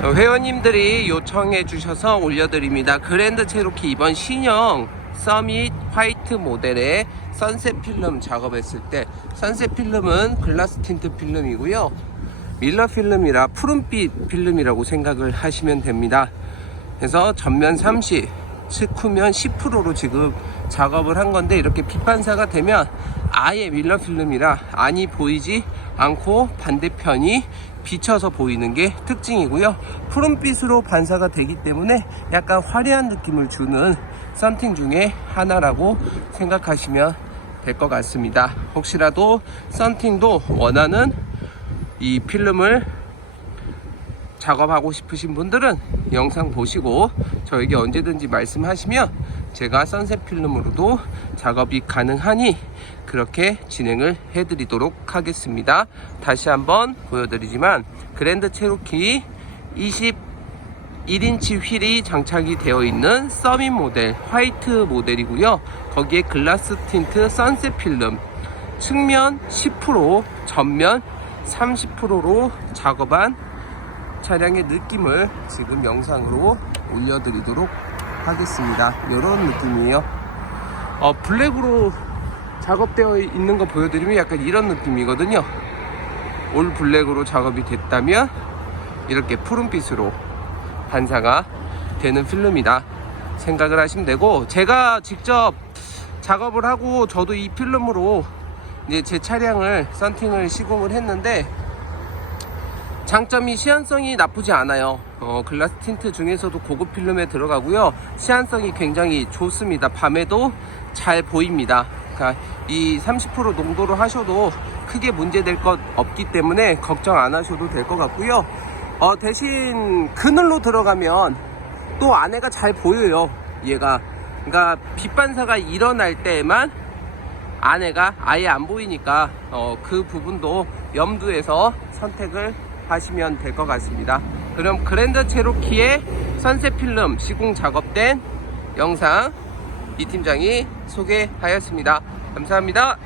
어, 회원님들이 요청해 주셔서 올려드립니다. 그랜드 체로키 이번 신형 서밋 화이트 모델의 선셋 필름 작업했을 때 선셋 필름은 글라스 틴트 필름이고요. 밀러 필름이라 푸른빛 필름이라고 생각을 하시면 됩니다. 그래서 전면 30, 측후면 10%로 지금 작업을 한 건데 이렇게 빛 반사가 되면 아예 밀러 필름이라 안이 보이지 않고 반대편이 비쳐서 보이는 게 특징이고요. 푸른빛으로 반사가 되기 때문에 약간 화려한 느낌을 주는 썬팅 중에 하나라고 생각하시면 될 것 같습니다. 혹시라도 썬팅도 원하는 이 필름을 작업하고 싶으신 분들은 영상 보시고 저에게 언제든지 말씀하시면 제가 선셋 필름으로도 작업이 가능하니 그렇게 진행을 해드리도록 하겠습니다. 다시 한번 보여드리지만 그랜드 체로키 21인치 휠이 장착이 되어 있는 서밋 모델 화이트 모델이고요. 거기에 글라스 틴트 선셋 필름 측면 10% 전면 30%로 작업한 차량의 느낌을 지금 영상으로 올려드리도록 하겠습니다. 이런 느낌이에요. 어, 블랙으로 작업되어 있는 거 보여드리면 약간 이런 느낌이거든요. 올 블랙으로 작업이 됐다면 이렇게 푸른빛으로 반사가 되는 필름이다 생각을 하시면 되고 제가 직접 작업을 하고 저도 이 필름으로 이제 제 차량을 썬팅을 시공을 했는데 장점이 시한성이 나쁘지 않아요. 어, 글라스 틴트 중에서도 고급 필름에 들어가고요. 시한성이 굉장히 좋습니다. 밤에도 잘 보입니다. 그러니까 이 30% 농도로 하셔도 크게 문제될 것 없기 때문에 걱정 안 하셔도 될 것 같고요. 어, 대신 그늘로 들어가면 또 안에가 잘 보여요. 얘가. 그러니까 빛 반사가 일어날 때에만 안에가 아예 안 보이니까 어, 그 부분도 염두에서 선택을 하시면 될 것 같습니다. 그럼 그랜드 체로키의 선셋 필름 시공 작업된 영상 이 팀장이 소개하였습니다. 감사합니다.